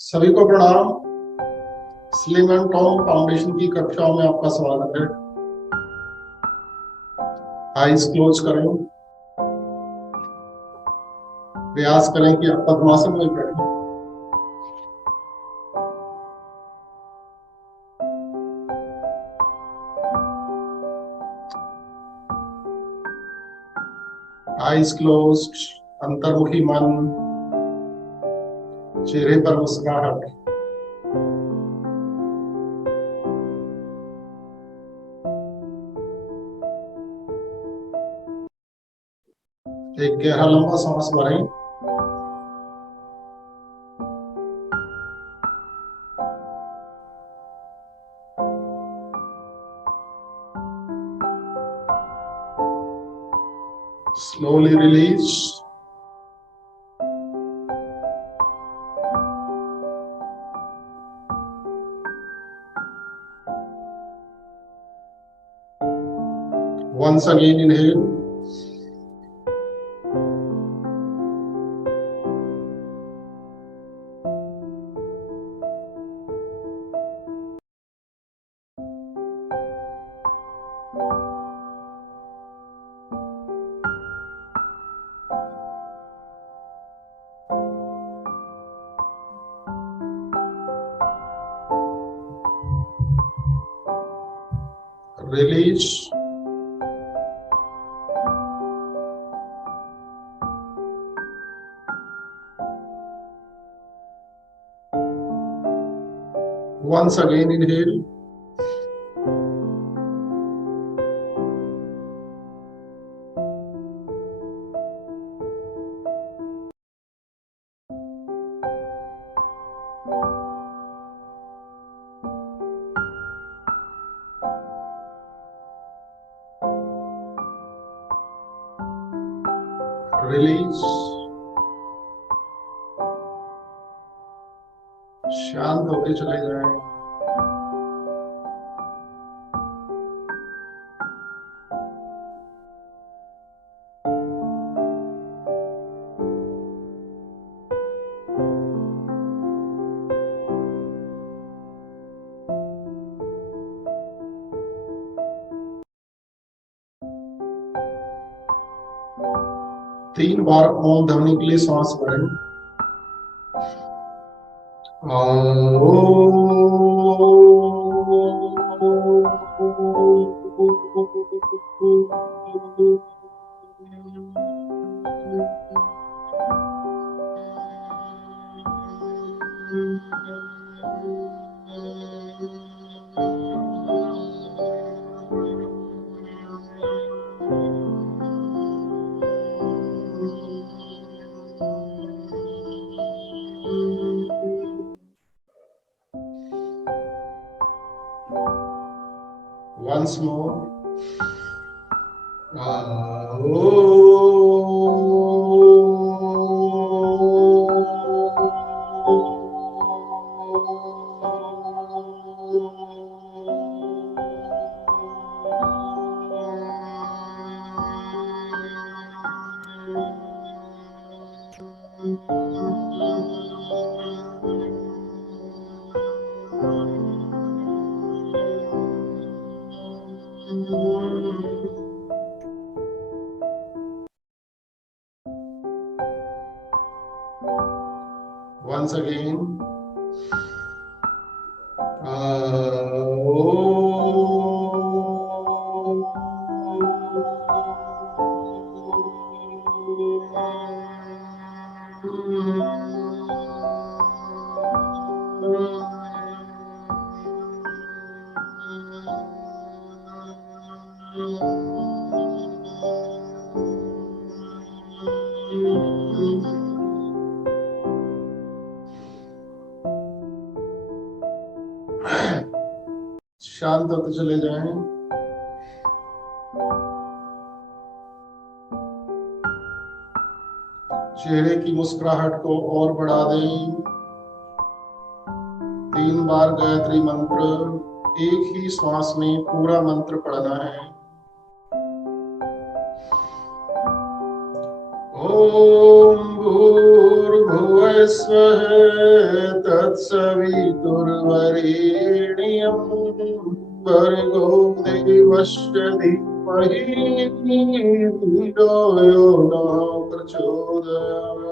सभी को प्रणाम। स्लिम एंड टॉम फाउंडेशन की कक्षाओं में आपका स्वागत है। आइज क्लोज करें, प्रयास करें कि आप पद्मासन में बैठें। आइज क्लोज्ड, अंतर्मुखी मन, चेहरे पर मुस्कुराहट। एक गहरा लंबा सांस भरें। Slowly release. Once again inhale. Release. Once again inhale. Release. शांत होते चले जाएं। तीन बार ओम ध्वनि के लिए सांस भरें। Once more. Once again. शांत होते चले जाएं। चेहरे की मुस्कुराहट को और बढ़ा दें। 3 बार गायत्री मंत्र एक ही श्वास में पूरा मंत्र पढ़ना है। ॐ भूर्भुवः स्वः तत्सवितुर्वरेण्यं भर्गो देवस्य धीमहि धियो यो नः प्रचोदयात्।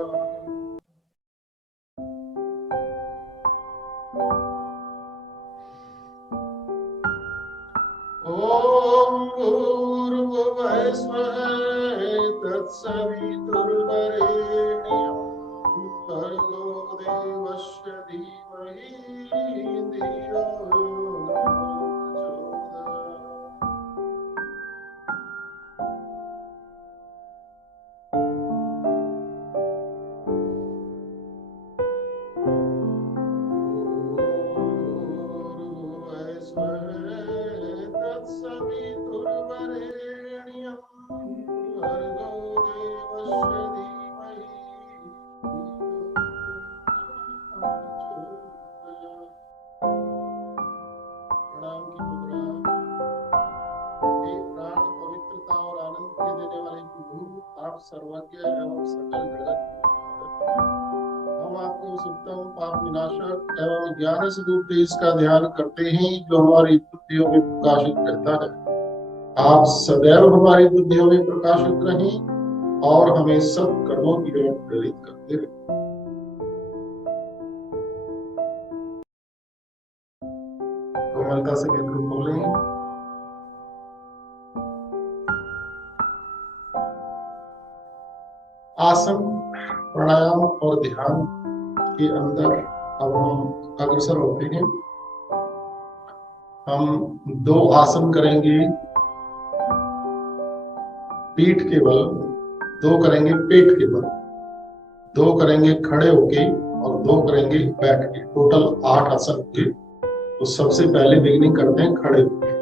ॐ भूर्भुवः स्वः तत्सवितुर्वरेण्यं भर्गो देवस्य धीमहि धियो यो नः तत्सवितुर्वरेण्यं भर्गो देवस्य धीमहि प्रणाम की मुद्रा। हे प्राण पवित्रता और आनंद के देने वाले प्रभु, आप सर्वज्ञ एवं सकल जगत हम आपको उस उत्तम पाप विनाशक एवं ज्ञान स्वरूप तेज का ध्यान करते हैं जो हमारी बुद्धियों में प्रकाशित करता है। आप सदैव हमारी बुद्धियों में प्रकाशित रहें और हमें सब कर्मों की ओर प्रेरित करते रहें। कोमलता से नेत्र खोलें। आसन, प्राणायाम और ध्यान के अंदर अब हम अग्रसर होते हैं। हम 2 आसन करेंगे पीठ के बल, 2 करेंगे पेट के बल, 2 करेंगे खड़े होके और 2 करेंगे बैठ के। टोटल 8 आसन होंगे। तो सबसे पहले बिगिनिंग करते हैं खड़े होके।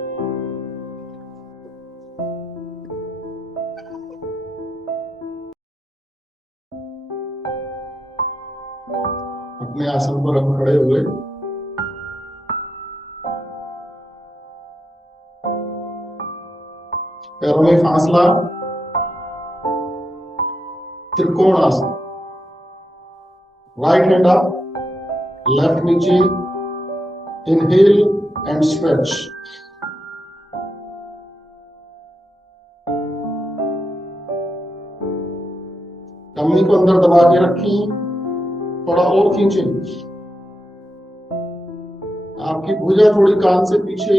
अपने आसन पर हम खड़े हुए, पैरों में फासला, त्रिकोण आसन। राइट हैंड अप, लेफ्ट नीचे, इनहेल एंड स्ट्रेच। टम्मी को अंदर दबा के रखें, थोड़ा और खींचें। आपकी भुजा थोड़ी कान से पीछे,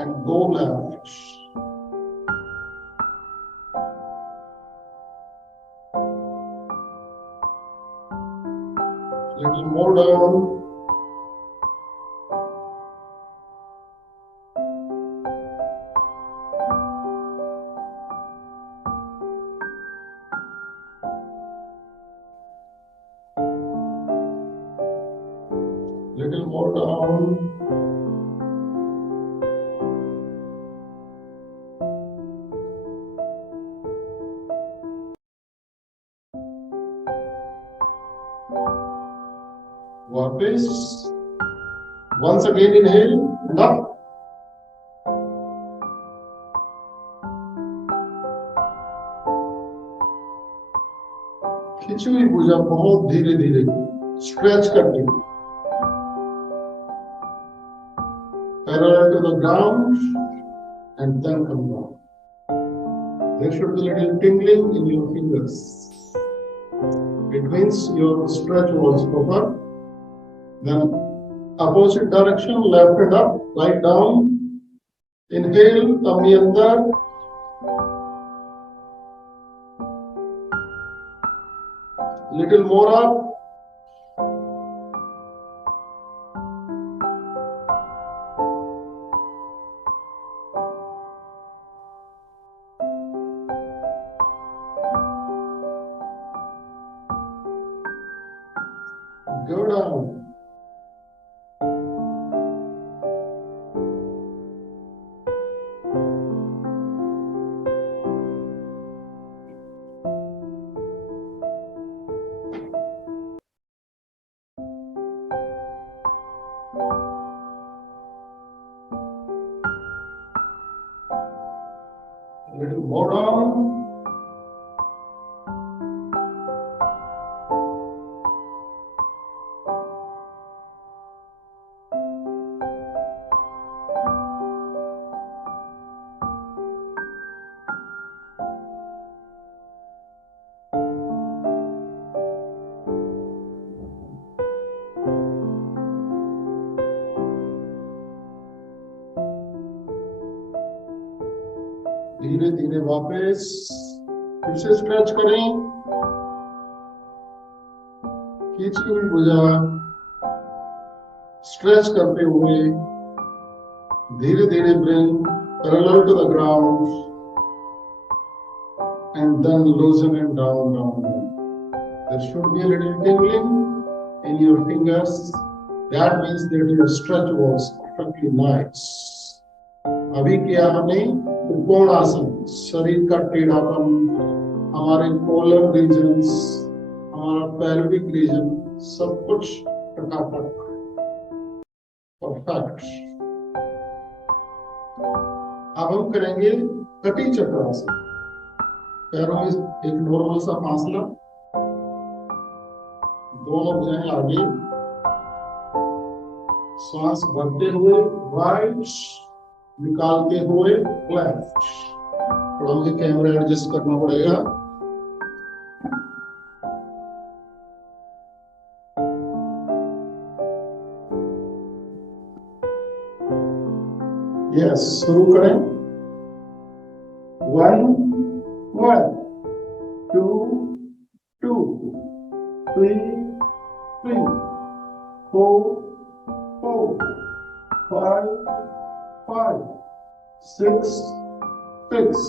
and go left. Little more down. Little more down. वापस। Once again inhale and up. खिंची हुई भुजा बहुत धीरे धीरे स्ट्रेच करके parallel to the ground and then come down. There should be a little tingling in your fingers. It means your stretch was proper. Then opposite direction, left and up, right down. Inhale, tummy andar. Little more up. Go down. bow down. धीरे धीरे वापस फिर से stretch करें, खींची हुई भुजा stretch करते हुए धीरे धीरे bring parallel to the ground and then loosen it down. There should be a little tingling in your fingers. That means that your stretch was perfectly nice. अभी किया हमने त्रिकोण आसन, शरीर का टेढ़ापन, हमारे पोलर रीजन्स, हमारा पेल्विक रीजन, सब कुछ टकाटक परफेक्ट। अब हम करेंगे कटी चक्रासन। पैरों में एक नॉर्मल सा फासला, दोनों भुजाएं आगे, श्वास भरते हुए राइट, निकालते हुए लेफ्ट। थोड़ा मुझे कैमरा एडजस्ट करना पड़ेगा। यस, शुरू करें। 1 1 2 2 3 3 4 4 5 5 6 6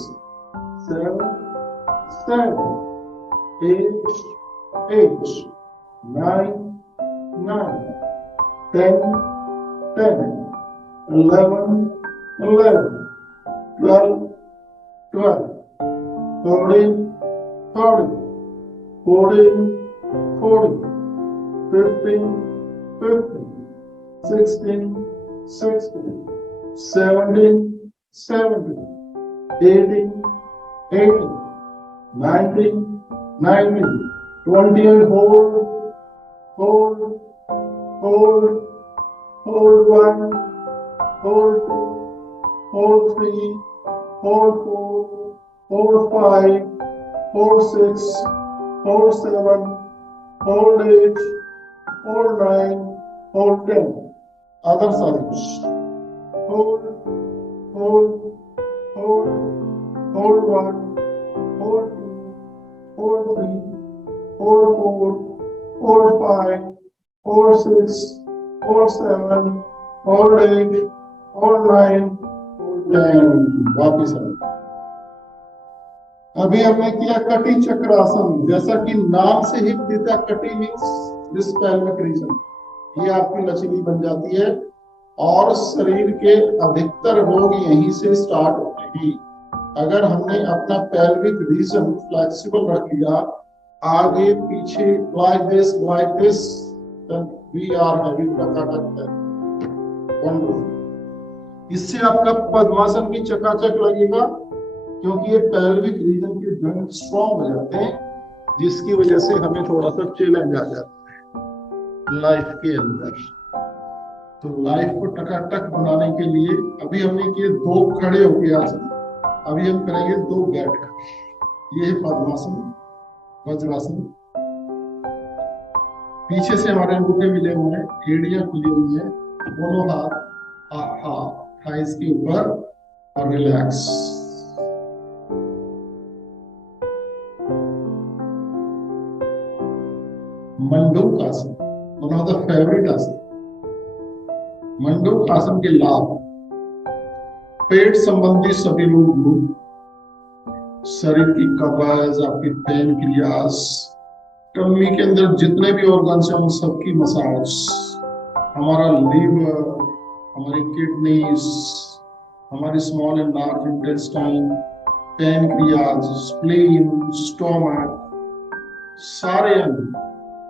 7 7 8 8 9 9 10 10 11 11 12 12 13 13 14 14 15 15 16 16 17 17 18 18 19 19 20 and hold hold hold hold 1 hold 2 hold 3 hold 4 hold 5 hold 6 hold 7 hold 8 hold 9 hold 10. Other sides. Hold, hold, hold, hold 1, hold 2, hold 3, hold 4, hold 5, hold 6, hold 7, hold 8, hold 9, hold 10. वापिस आए। अभी हमने किया कटी चक्रासन। जैसा कि नाम से ही दिखता, कटी मीन्स दिस पेल्विक रीजन, ये आपकी लचीली बन जाती है और शरीर के अधिकतर रोग यहीं से स्टार्ट होते हैं। अगर हमने अपना पेल्विक रीजन फ्लेक्सिबल रख लिया, आगे पीछे like this, then we are having टकाटक। इससे आपका पद्मासन भी चकाचक लगेगा, क्योंकि ये पेल्विक रीजन के जॉइंट स्ट्रॉन्ग हो जाते हैं, जिसकी वजह से हमें थोड़ा सा चैलेंज आ जाता है लाइफ के अंदर। तो लाइफ को टकाटक बनाने के लिए अभी हमने किए 2 खड़े होके आसन, अभी हम करेंगे 2 बैठ कर। ये है पद्मासन, वज्रासन। पीछे से हमारे अंगूठे मिले हुए हैं, एड़ियां खुली हुई हैं, दोनों हाथ थाइस के ऊपर और रिलैक्स। मंडूक आसन, वन ऑफ द फेवरेट आसन। मंडूक आसन के लाभ: पेट संबंधी सभी रोग, शरीर की कब्ज, आपकी पैनक्रियास, टम्मी के अंदर जितने भी ऑर्गन्स हैं उन सबकी मसाज, हमारा लीवर, हमारी किडनीज, हमारी small and large intestine, pancreas, spleen, stomach, सारे अंग,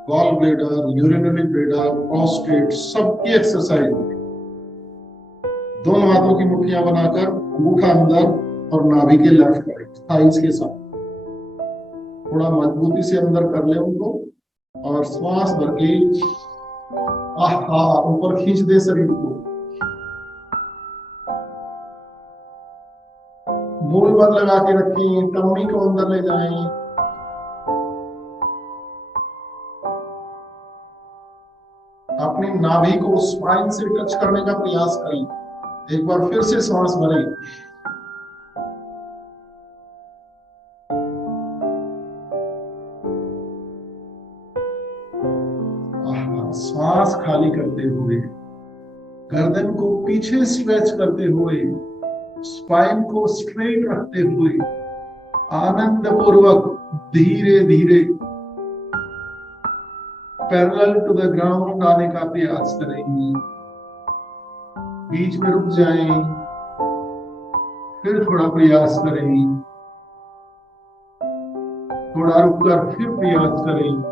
gall bladder, urinary bladder, prostate, सबकी एक्सरसाइज। दोनों हाथों की मुट्ठियां बनाकर अंगूठा अंदर, और नाभि के लेफ्ट राइट थाइस के साथ थोड़ा मजबूती से अंदर कर ले उनको और श्वास भर के आहा ऊपर खींच दे शरीर को। मूल बंद लगा के रखें, टम्मी को अंदर ले जाएं। अपनी नाभि को स्पाइन से टच करने का प्रयास करें। एक बार फिर से सांस भरें। सांस खाली करते हुए गर्दन को पीछे स्ट्रेच करते हुए स्पाइन को स्ट्रेट रखते हुए आनंद पूर्वक धीरे धीरे पैरेलल टू द ग्राउंड आने का प्रयास करेंगे। बीच में रुक जाएं, फिर थोड़ा प्रयास करें, थोड़ा रुककर फिर प्रयास करें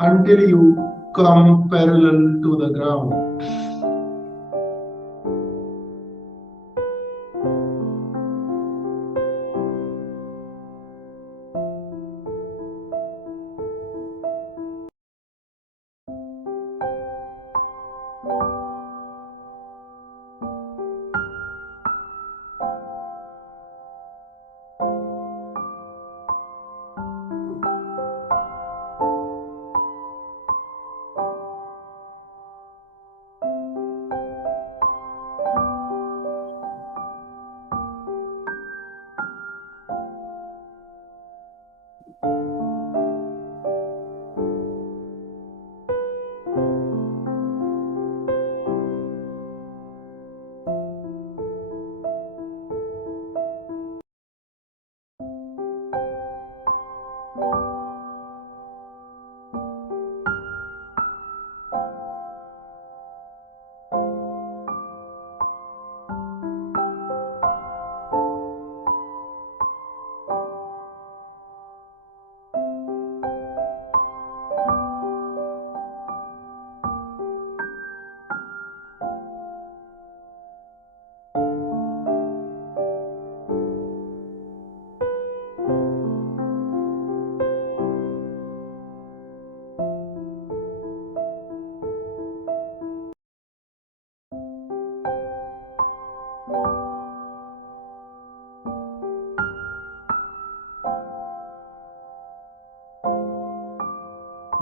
until you come parallel to the ground.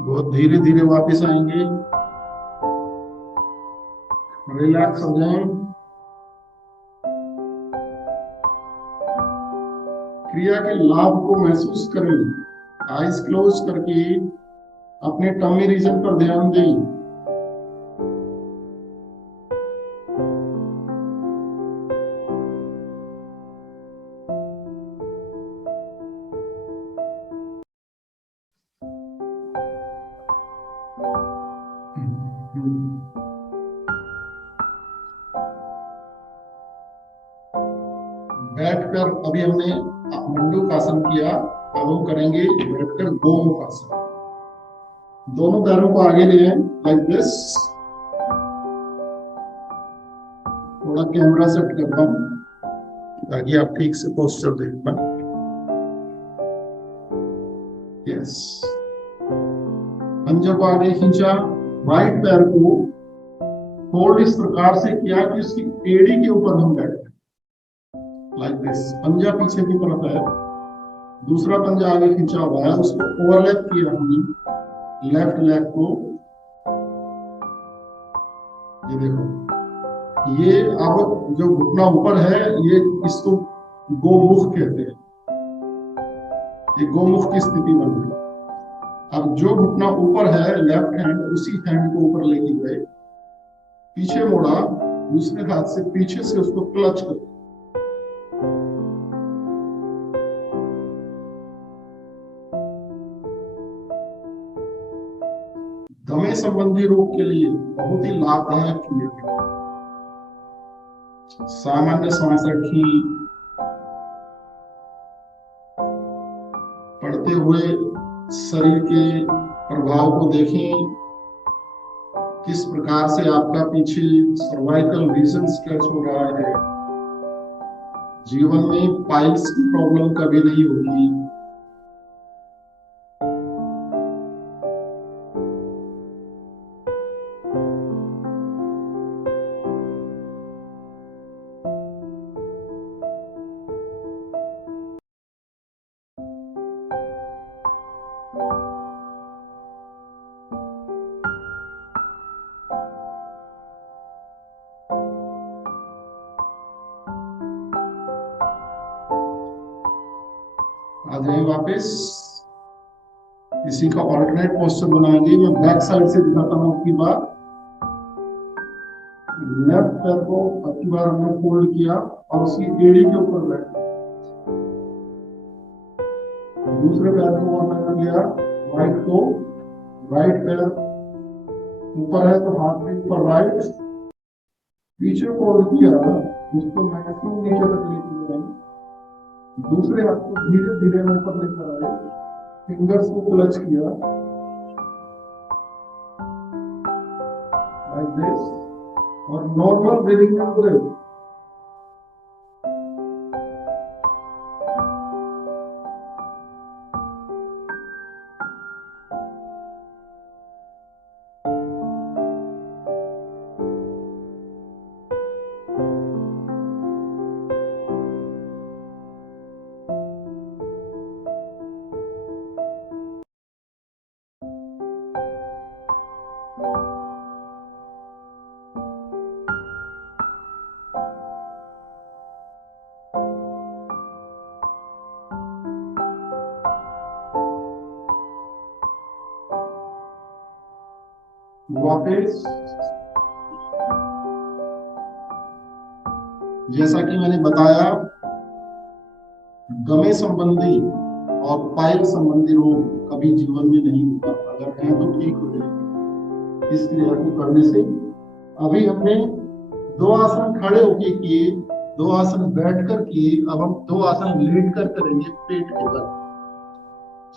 बहुत धीरे धीरे वापस आएंगे। रिलैक्स हो जाएं। क्रिया के लाभ को महसूस करें। आईज क्लोज करके अपने टमी रीजन पर ध्यान दें। बैठकर अभी हमने मंडूकासन किया, अब हम करेंगे बैठकर गोमुखासन। दोनों पैरों को आगे ले आए लाइक दिस। थोड़ा कैमरा सेट करता हूं ताकि आप ठीक से पोस्चर देख पाए। यस, पंजा को आगे खींचा, राइट पैर को फोल्ड इस प्रकार से किया कि उसकी एड़ी के ऊपर हम बैठे लाइक दिस। पंजा पीछे की तरफ है, दूसरा पंजा आगे खींचा हुआ है, उसको ओवरलैप किया हमने लेफ्ट लेग को। ये देखो, ये अब जो घुटना ऊपर है, ये इसको गोमुख कहते हैं। ये गोमुख की स्थिति बन गई। अब जो घुटना ऊपर है लेफ्ट हैंड, उसी हैंड को ऊपर लेके गए, पीछे मोड़ा, दूसरे हाथ से पीछे से उसको क्लच कर। दमे संबंधी रोग के लिए बहुत ही लाभदायक क्रिया है। सामान्य सांस रखी, पढ़ते हुए शरीर के प्रभाव को देखें, किस प्रकार से आपका पीछे सर्वाइकल रीजन स्ट्रेच हो रहा है। जीवन में पाइल्स की प्रॉब्लम कभी नहीं होगी। आ जाए वापस। इसी का ऑल्टरनेट पोस्टर बनाएंगे। मैं बैक साइड से दिखाता हूँ आपकी बार। लेफ्ट पैर को आपकी बार हमने फोल्ड किया और उसकी एड़ी के ऊपर बैठ, दूसरे पैर को वहां कर लिया। राइट को, राइट पैर ऊपर है तो हाथ भी ऊपर, राइट पीछे फोल्ड किया, उसको मैक्सिमम नीचे तक लेके गए। दूसरे हाथ को धीरे धीरे ऊपर लेकर आए, फिंगर्स को क्लच किया लाइक दिस, और नॉर्मल ब्रीदिंग में पूरे वापस। जैसा कि मैंने बताया, गमे संबंधी और पाइल संबंधी रोग कभी जीवन में नहीं होता। अगर है तो ठीक हो जाएगी इस क्रिया को करने से। अभी हमने दो आसन खड़े होके किए, दो आसन बैठकर किए, अब हम दो आसन लेट कर करेंगे पेट के बल।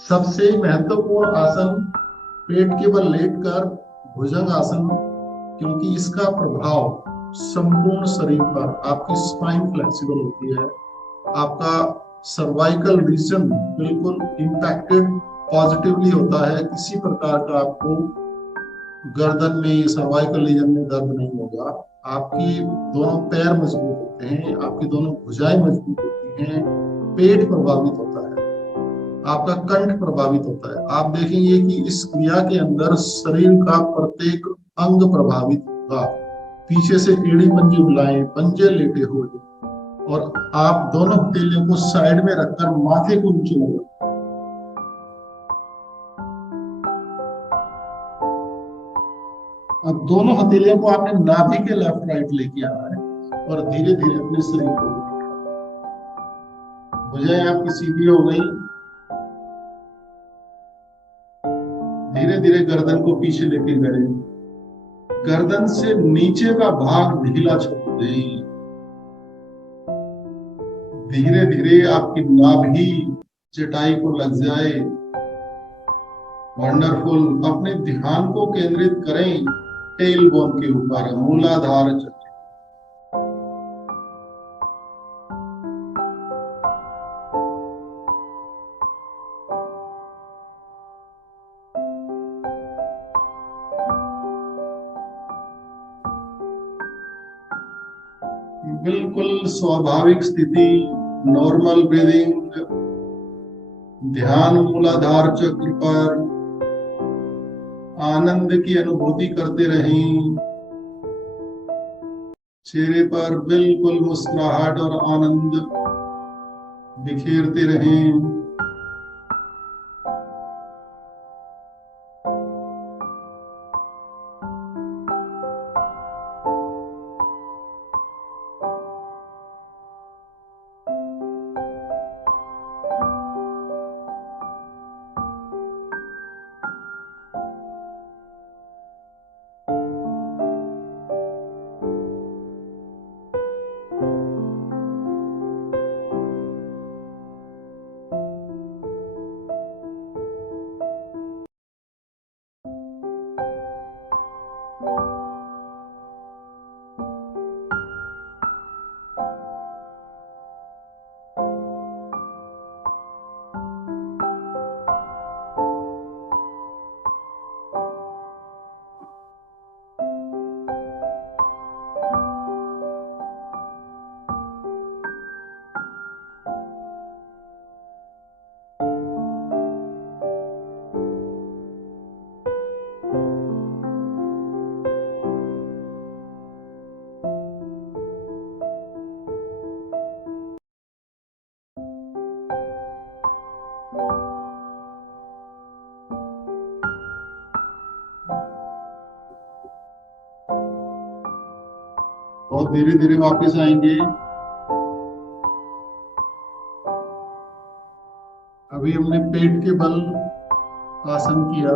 सबसे महत्वपूर्ण आसन पेट के बल लेटकर भुजंग आसन, क्योंकि इसका प्रभाव संपूर्ण शरीर पर, आपकी स्पाइन फ्लेक्सिबल होती है, आपका सर्वाइकल रीजन बिल्कुल इंपैक्टेड पॉजिटिवली होता है। किसी प्रकार का आपको गर्दन में, सर्वाइकल रीजन में दर्द नहीं होगा। आपकी दोनों पैर मजबूत होते हैं, आपकी दोनों भुजाएं मजबूत होती हैं, पेट प्रभावित होता है, आपका कंठ प्रभावित होता है। आप देखेंगे कि इस क्रिया के अंदर शरीर का प्रत्येक अंग प्रभावित होगा। पीछे से एड़ी पंजे बुलाएं, पंजे लेटे हुए, और आप दोनों हथेलियों को साइड में रखकर माथे को नीचे लगाओ। अब दोनों हथेलियों को आपने नाभि के लेफ्ट राइट लेके आना है और धीरे धीरे अपने शरीर को भुजाएं आपकी सीधी हो गई। धीरे धीरे गर्दन को पीछे लेके गए, गर्दन से नीचे का भाग ढीला छोड़ दें। धीरे धीरे आपकी नाभि चटाई को लग जाए। वंडरफुल। अपने ध्यान को केंद्रित करें टेल बोन के ऊपर, मूलाधार चक्र। बिल्कुल स्वाभाविक स्थिति, नॉर्मल ब्रीदिंग, ध्यान मूलाधार चक्र पर, आनंद की अनुभूति करते रहें। चेहरे पर बिल्कुल मुस्कुराहट और आनंद बिखेरते रहें। धीरे धीरे वापस आएंगे। अभी हमने पेट के बल आसन किया,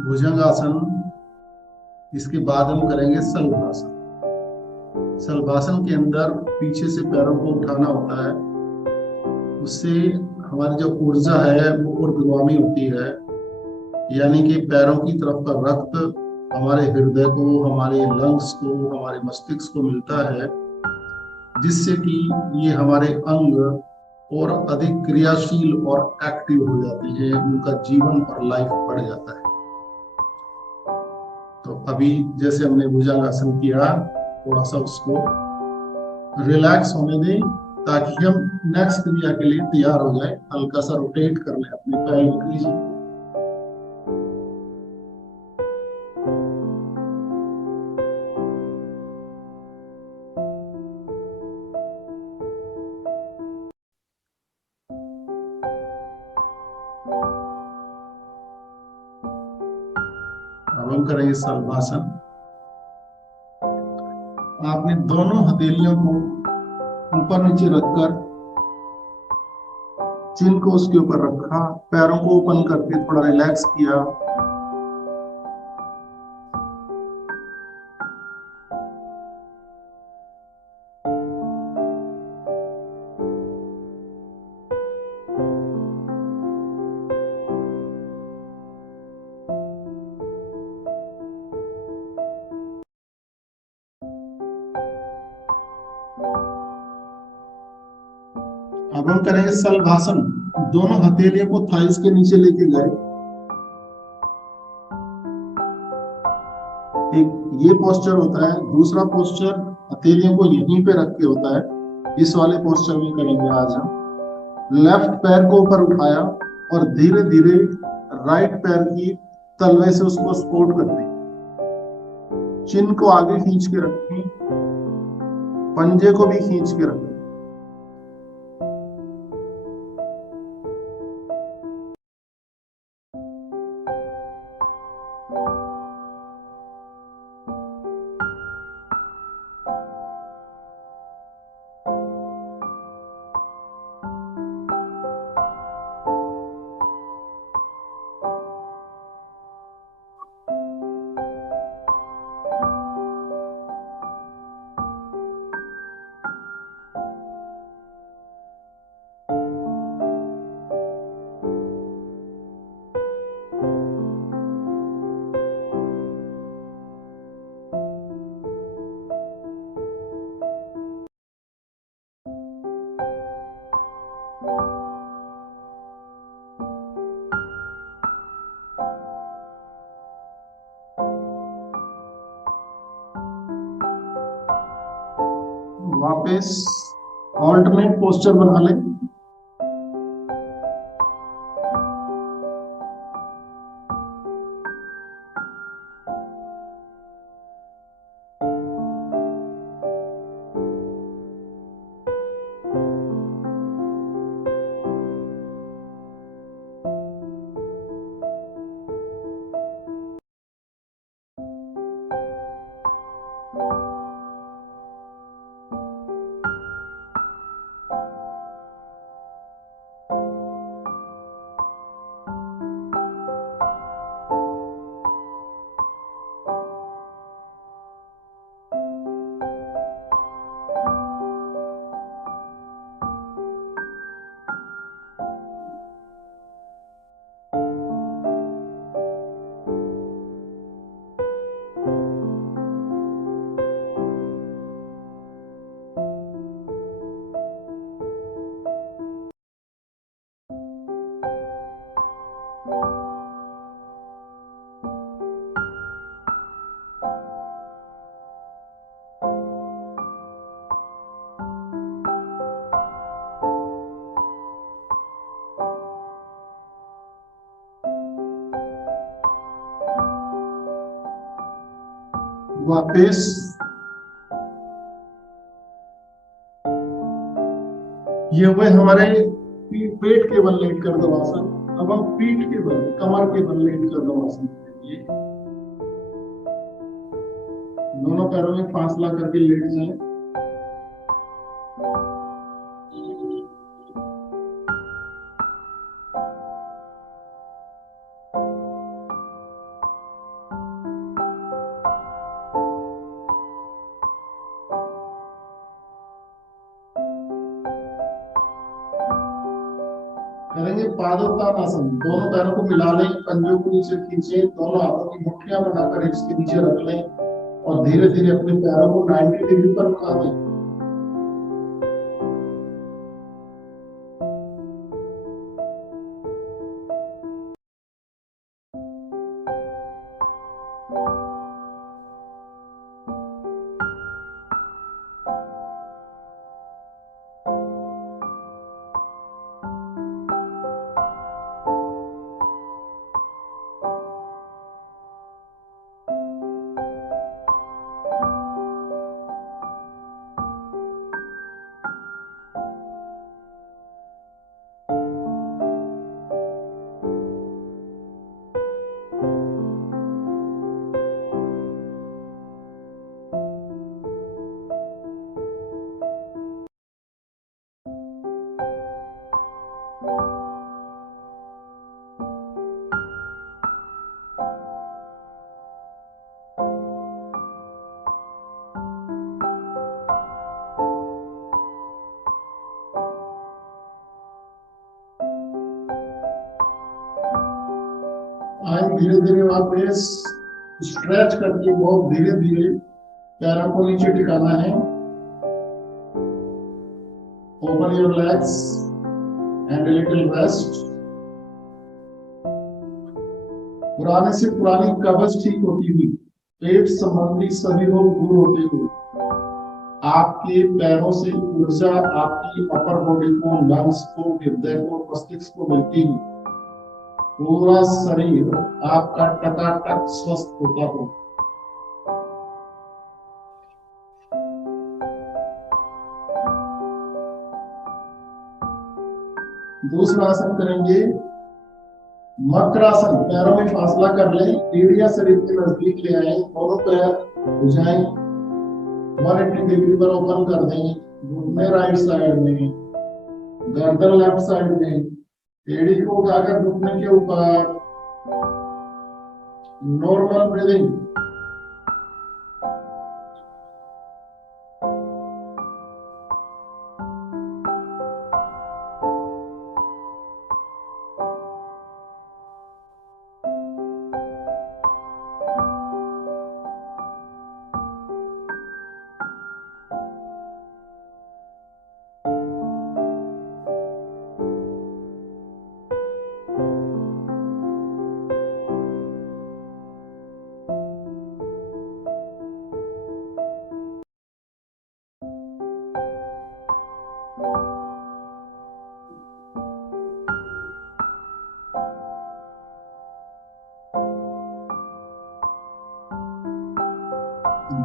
भुजंग आसन। इसके बाद हम करेंगे शलभासन। शलभासन के अंदर पीछे से पैरों को उठाना होता है, उससे हमारी जो ऊर्जा है वो ऊर्ध्वगामी होती है, यानी कि पैरों की तरफ का रक्त हमारे हृदय को, हमारे लंग्स को, हमारे मस्तिष्क को मिलता है, जिससे कि ये हमारे अंग और अधिक क्रियाशील और एक्टिव हो जाते हैं, उनका जीवन और लाइफ बढ़ जाता है। तो अभी जैसे हमने भुजंगासन किया, थोड़ा सा उसको रिलैक्स होने दें ताकि हम नेक्स्ट क्रिया के लिए तैयार हो जाए। हल्का सा रोटेट कर लें अपनी पैल्विक रीजन को। अब हम करेंगे शलभासन। आपने दोनों हथेलियों को ऊपर नीचे रखकर चिन को उसके ऊपर रखा, पैरों को ओपन करके थोड़ा रिलैक्स किया। अब हम करेंगे शलभासन। दोनों हथेलियों को थाइस के नीचे लेके गए। एक ये पोस्चर होता है, दूसरा पोस्चर हथेलियों को यहीं पे रख के होता है। इस वाले पोस्चर में करेंगे आज हम। लेफ्ट पैर को ऊपर उठाया और धीरे धीरे राइट पैर की तलवे से उसको सपोर्ट करते हैं। चिन को आगे खींच के रखें, पंजे को भी खींच के रखें। वापस ऑल्टरनेट पोस्चर बना लें। वापस ये हुए हमारे पेट के बल लेट कर दो आसन। अब हम पीठ के बल, कमर के बल लेट कर दो आसन करेंगे। दोनों पैरों में फासला करके लेट जाए। करेंगे पादोत्तानासन। दोनों पैरों को मिला लें, पंजों को नीचे खींचे, दोनों हाथों की मुट्ठियां बनाकर इसके नीचे रख लें और धीरे धीरे अपने पैरों को 90 डिग्री पर उठा दें। आए धीरे धीरे वापस स्ट्रेच करके बहुत धीरे धीरे पैरों को नीचे टिकाना है। Open your legs and a little rest। पुराने से पुरानी कब्ज ठीक होती हुई, पेट संबंधी सभी रोग दूर होते हुए, आपके पैरों से ऊर्जा आपकी अपर बॉडी को, लंग्स को, हृदय को, मस्तिष्क को मिलती हुई पूरा शरीर आपका टकाटक स्वस्थ होता हो। दूसरा आसन करेंगे मकरासन। पैरों में फासला कर लें, एड़ियां शरीर के नजदीक ले आए, दोनों पैर भुजाएं 180 डिग्री पर ओपन कर दें, घुटने राइट साइड में, गर्दन लेफ्ट साइड में, एड़ी को उठाकर घुटने के ऊपर। Normal breathing.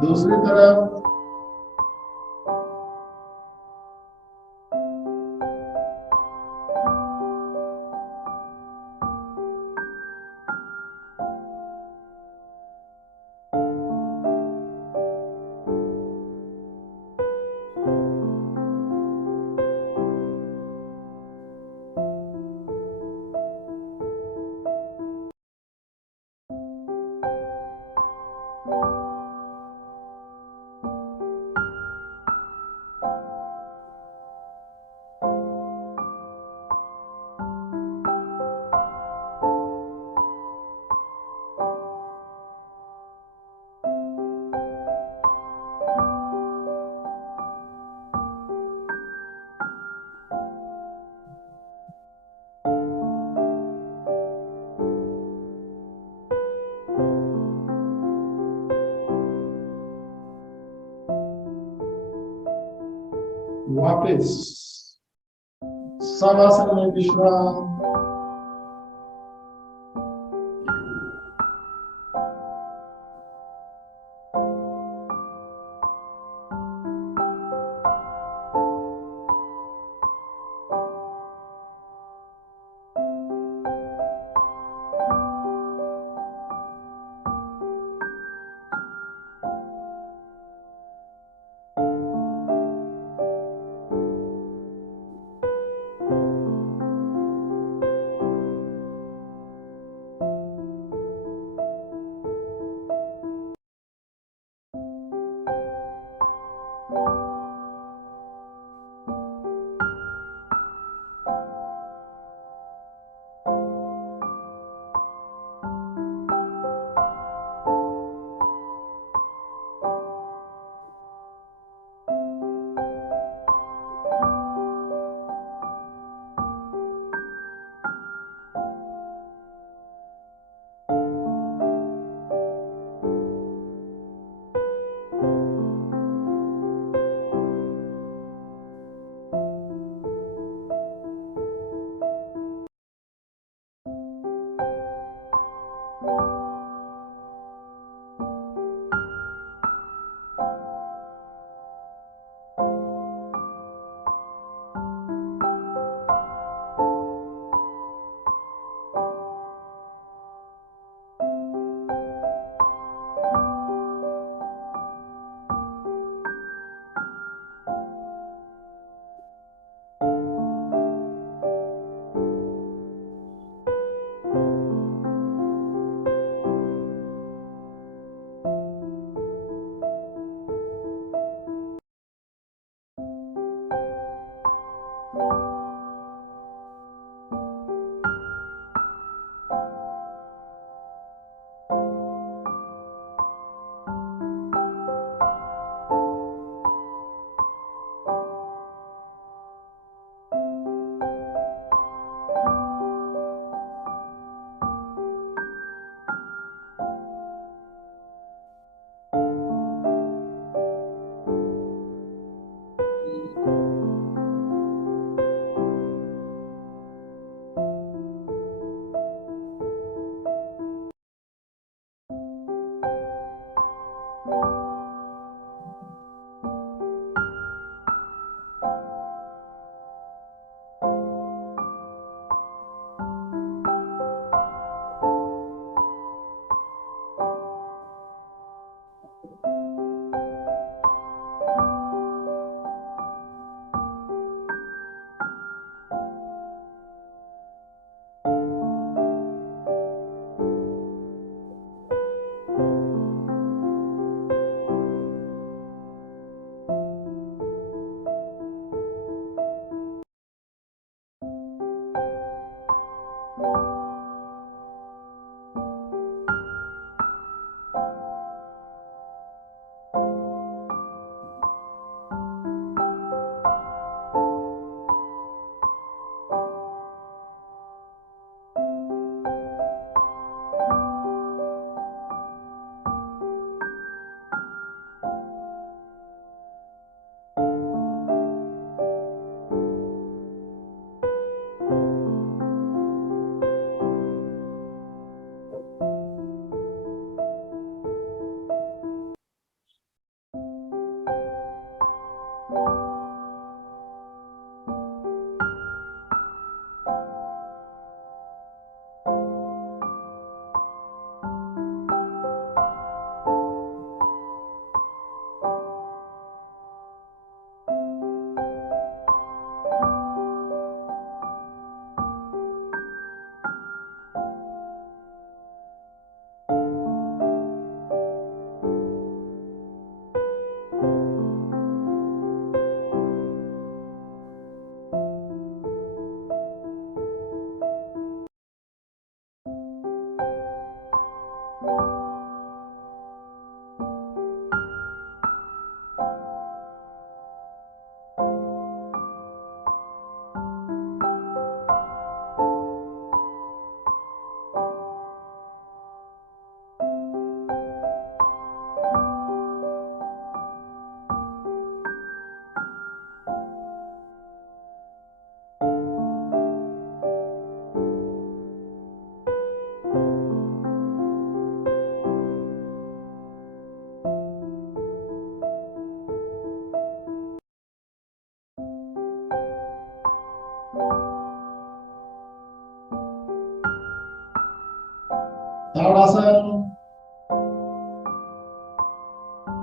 दूसरी तरफ वापस शवासन में विश्राम। ताड़ासन,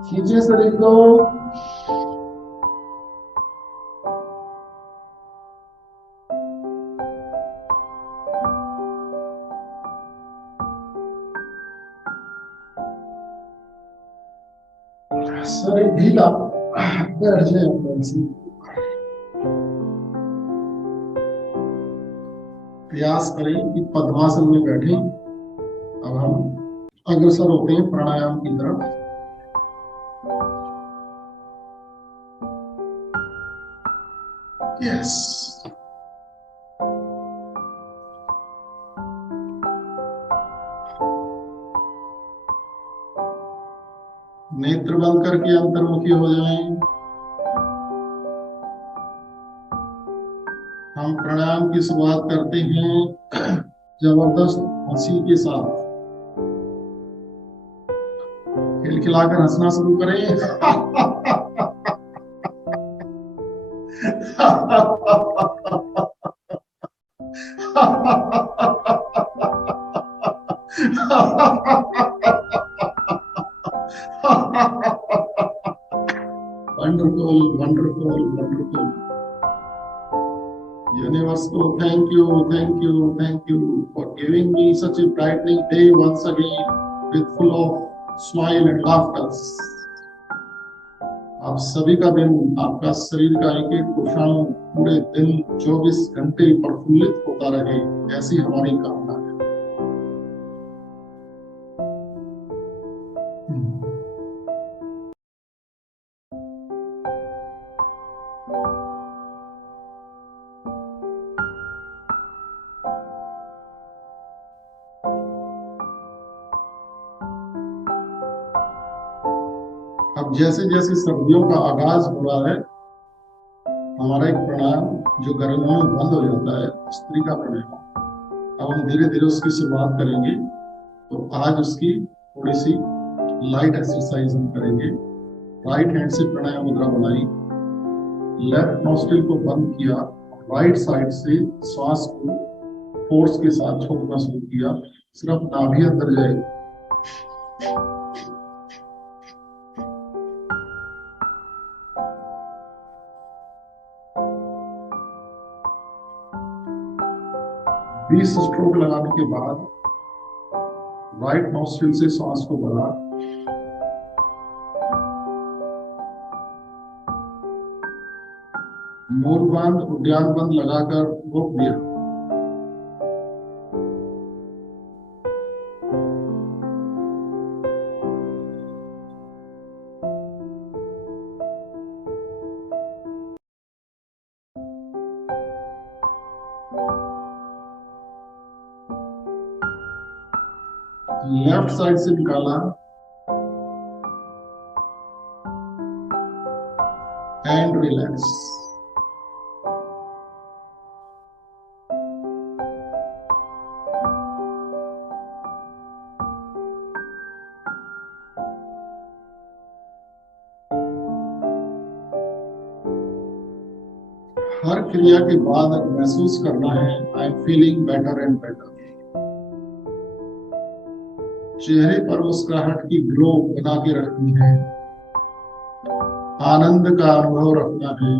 खींचे शरीर को, शरीर ढीला बैठ जाए प्रयास करें कि पद्मासन में बैठे। अब हम अग्रसर होते हैं प्राणायाम की तरफ। यस, नेत्र बंद करके अंतर्मुखी हो जाएं। हम प्राणायाम की शुरुआत करते हैं जबरदस्त हंसी के साथ। खिलखिलाकर हंसना शुरू करें। Wonderful wonderful wonderful. Universe को thank you for giving me such a brightening day once again with full of smile and laughter। आप सभी का दिन, आपका शरीर का एक एक कोशांग पूरे दिन 24 घंटे प्रफुल्लित होता रहे, ऐसी हमारी कामना है। अब जैसे जैसे सर्दियों का आगाज हो रहा है, हमारा एक प्राणायाम जो गर्मियों में बंद हो जाता है, स्त्री का प्राणायाम, अब हम धीरे धीरे उसकी शुरुआत करेंगे। तो आज उसकी थोड़ी सी लाइट एक्सरसाइज हम करेंगे। राइट हैंड से प्राणायाम मुद्रा बनाई, लेफ्ट नॉस्ट्रिल को बंद किया, राइट साइड से श्वास को फोर्स के साथ छोड़ना शुरू किया, सिर्फ नाभि अंदर जाएगी। बीस स्ट्रोक लगाने के बाद राइट नॉस्ट्रिल से सांस को बढ़ा, मूलबांध उद्यान बंद लगाकर रोक दिया। लेफ्ट साइड से निकाला एंड रिलैक्स। हर क्रिया के बाद महसूस करना है I am feeling better and better. चेहरे पर मुस्कुराहट की ग्लो बना के रखनी है, आनंद का अनुभव रखना है,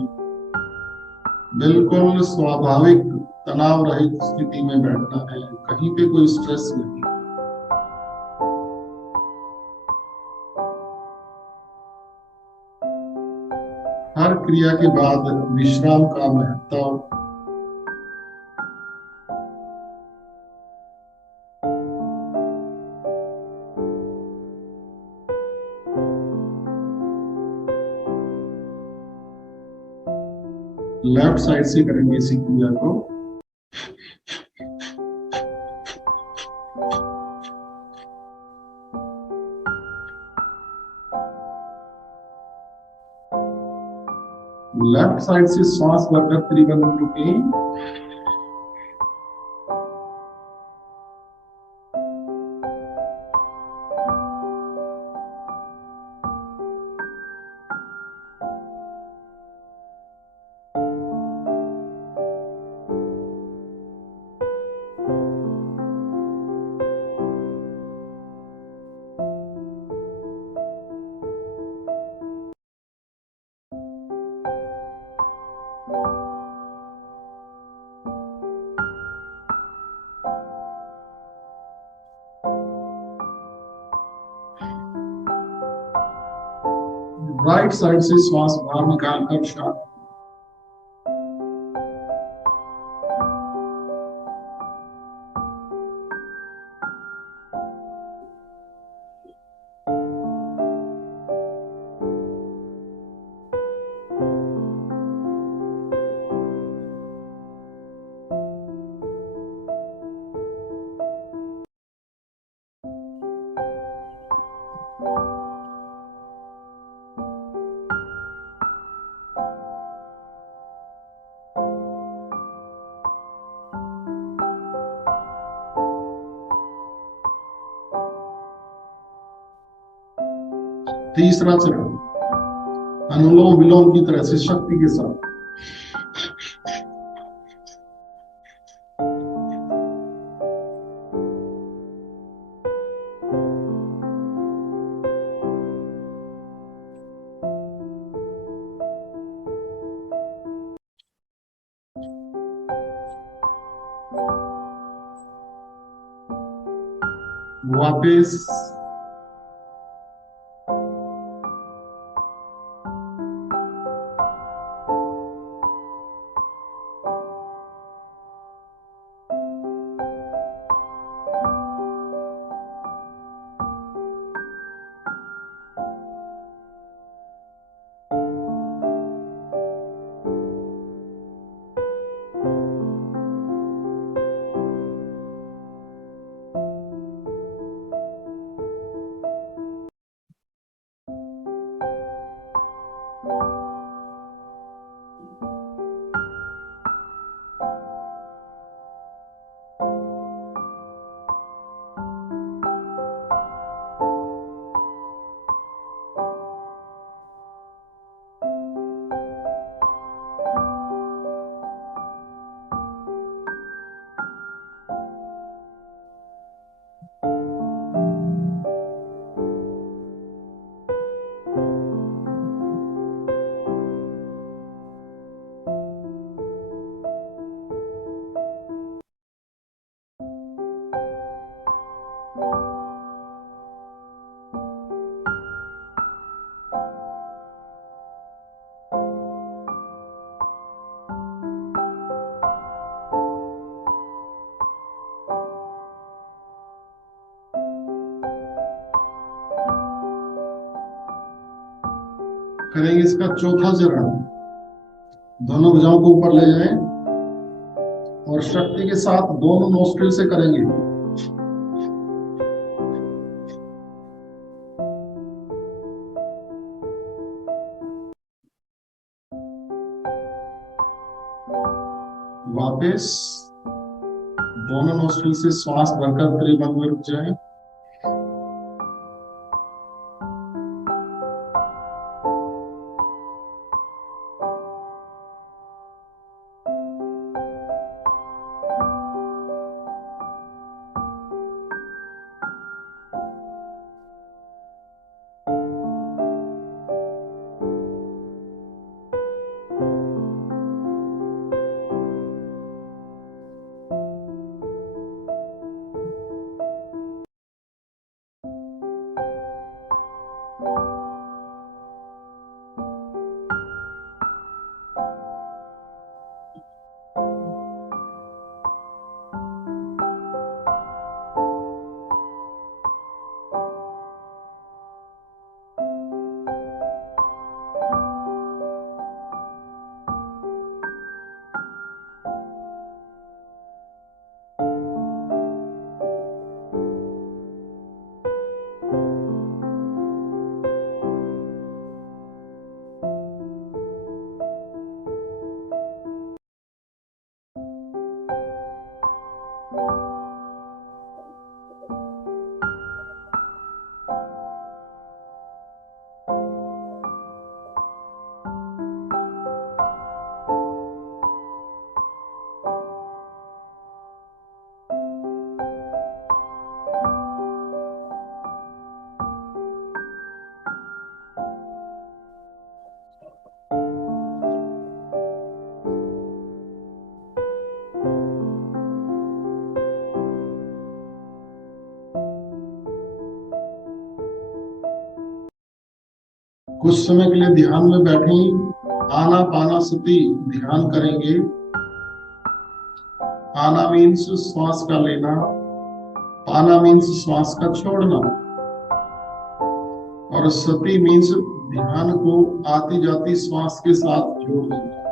बिल्कुल स्वाभाविक तनाव रहित स्थिति में बैठना है, कहीं पे कोई स्ट्रेस नहीं। हर क्रिया के बाद विश्राम का महत्व। लेफ्ट साइड से करेंगे इसी क्रिया को। लेफ्ट साइड से श्वास भरकर त्रिबंध रुके, राइट साइड से श्वास बाहर निकालकर शांत। तीसरा चरण अनुलोम विलोम की तरह से शक्ति के साथ। वापस करेंगे इसका चौथा चरण। दोनों भुजाओं को ऊपर ले जाएं और शक्ति के साथ दोनों नोस्ट्रिल से करेंगे। वापस दोनों नोस्ट्रिल से श्वास भरकर त्रिभंग में रुक जाएं। कुछ समय के लिए ध्यान में बैठें। आनापानसति ध्यान करेंगे। आना मीन्स श्वास का लेना, पाना मीन्स श्वास का छोड़ना, और सति मीन्स ध्यान को आती जाती श्वास के साथ जोड़ना।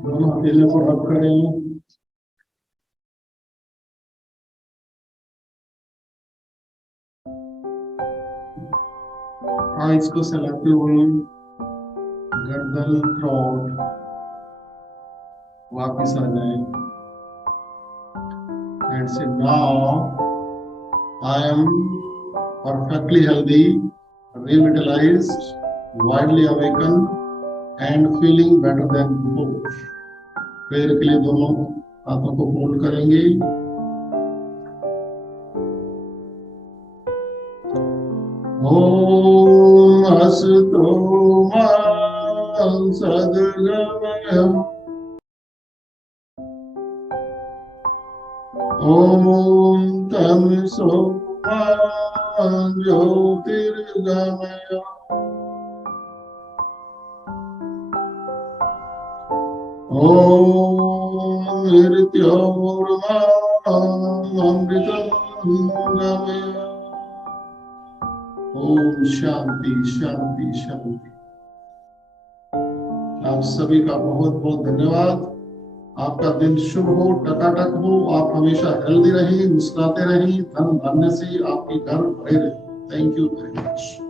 दोनों हथेलियों को रब करें। आइज को सहलाते हुए गर्दन थ्रोट वापिस आ जाए। एंड से now I am perfectly healthy, revitalized, widely awakened and feeling better than before. पैर के लिए दोनों हाथों को फोल्ड करेंगे। ओम असतो मा सद्गमय ओम तमसो मा ज्योतिर्गमय ओम मृत्योर्मा अमृतम गमय। ओम शांति शांति शांति। आप सभी का बहुत बहुत धन्यवाद। आपका दिन शुभ हो, टकाटक हो, आप हमेशा हेल्दी रहें, मुस्कुराते रहें, धन धान्य से आपके घर भरे रहे। Thank you very much.